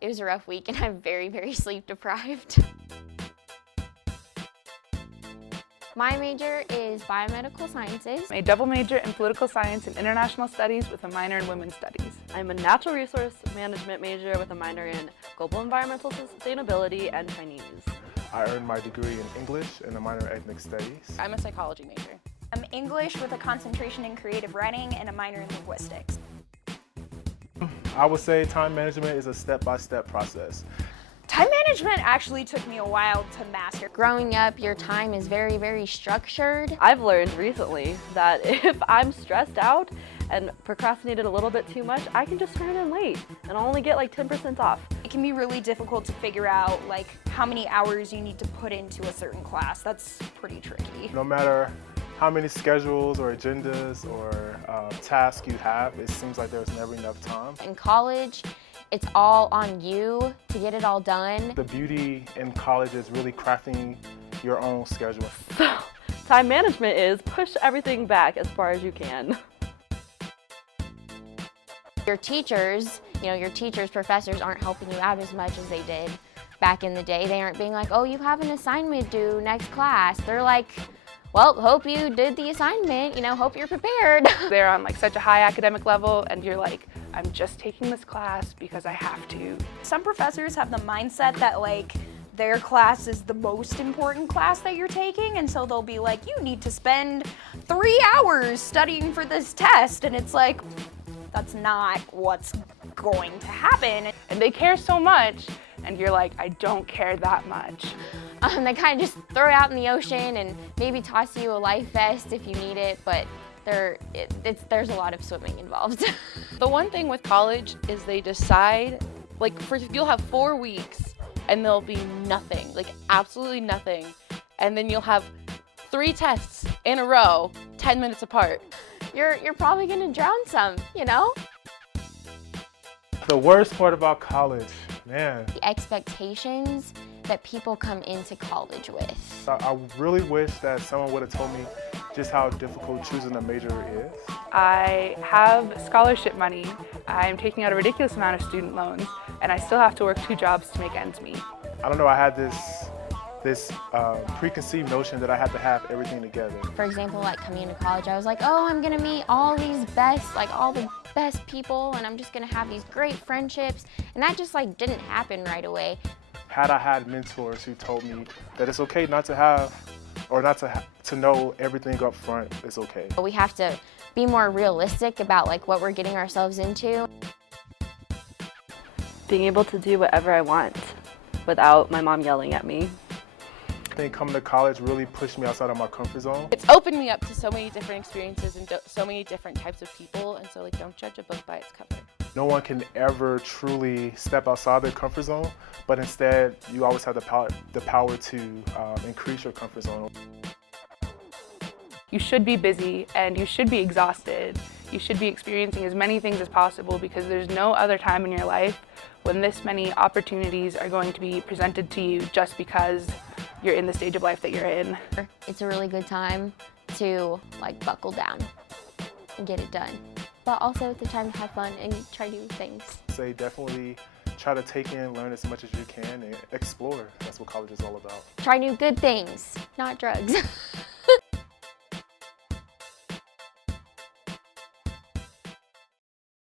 It was a rough week and I'm very, very sleep deprived. My major is biomedical sciences. I'm a double major in political science and international studies with a minor in women's studies. I'm a natural resource management major with a minor in global environmental sustainability and Chinese. I earned my degree in English and a minor in ethnic studies. I'm a psychology major. I'm English with a concentration in creative writing and a minor in linguistics. I would say time management is a step-by-step process. Time management actually took me a while to master. Growing up, your time is very, very structured. I've learned recently that if I'm stressed out and procrastinated a little bit too much, I can just turn in late and I'll only get like 10% off. It can be really difficult to figure out like how many hours you need to put into a certain class. That's pretty tricky. No matter how many schedules or agendas or tasks you have, it seems like there's never enough time. In college, it's all on you to get it all done. The beauty in college is really crafting your own schedule. So, time management is push everything back as far as you can. Your teachers, professors aren't helping you out as much as they did back in the day. They aren't being like, oh, you have an assignment due next class. They're like, well, hope you did the assignment, hope you're prepared. They're on like such a high academic level and you're like, I'm just taking this class because I have to. Some professors have the mindset that like their class is the most important class that you're taking, and so they'll be like, you need to spend 3 hours studying for this test, and it's like, that's not what's going to happen. And they care so much and you're like, I don't care that much. They kind of just throw it out in the ocean and maybe toss you a life vest if you need it, but there's a lot of swimming involved. The one thing with college is they decide, you'll have 4 weeks and there'll be nothing, like absolutely nothing. And then you'll have 3 tests in a row, 10 minutes apart. You're probably gonna drown some, The worst part about college, man. The expectations that people come into college with. I really wish that someone would have told me just how difficult choosing a major is. I have scholarship money. I'm taking out a ridiculous amount of student loans and I still have to work 2 jobs to make ends meet. I don't know, I had this preconceived notion that I had to have everything together. For example, like coming into college, I was like, oh, I'm gonna meet all the best people, and I'm just gonna have these great friendships, and that just didn't happen right away. Had I had mentors who told me that it's okay not to have, or not to know everything up front, it's okay. We have to be more realistic about what we're getting ourselves into. Being able to do whatever I want without my mom yelling at me. I think coming to college really pushed me outside of my comfort zone. It's opened me up to so many different experiences and so many different types of people, and so don't judge a book by its cover. No one can ever truly step outside their comfort zone, but instead you always have the power to increase your comfort zone. You should be busy and you should be exhausted. You should be experiencing as many things as possible because there's no other time in your life when this many opportunities are going to be presented to you just because you're in the stage of life that you're in. It's a really good time to buckle down and get it done. But also it's a time to have fun and try new things. Say definitely try to take in, learn as much as you can, and explore. That's what college is all about. Try new good things, not drugs.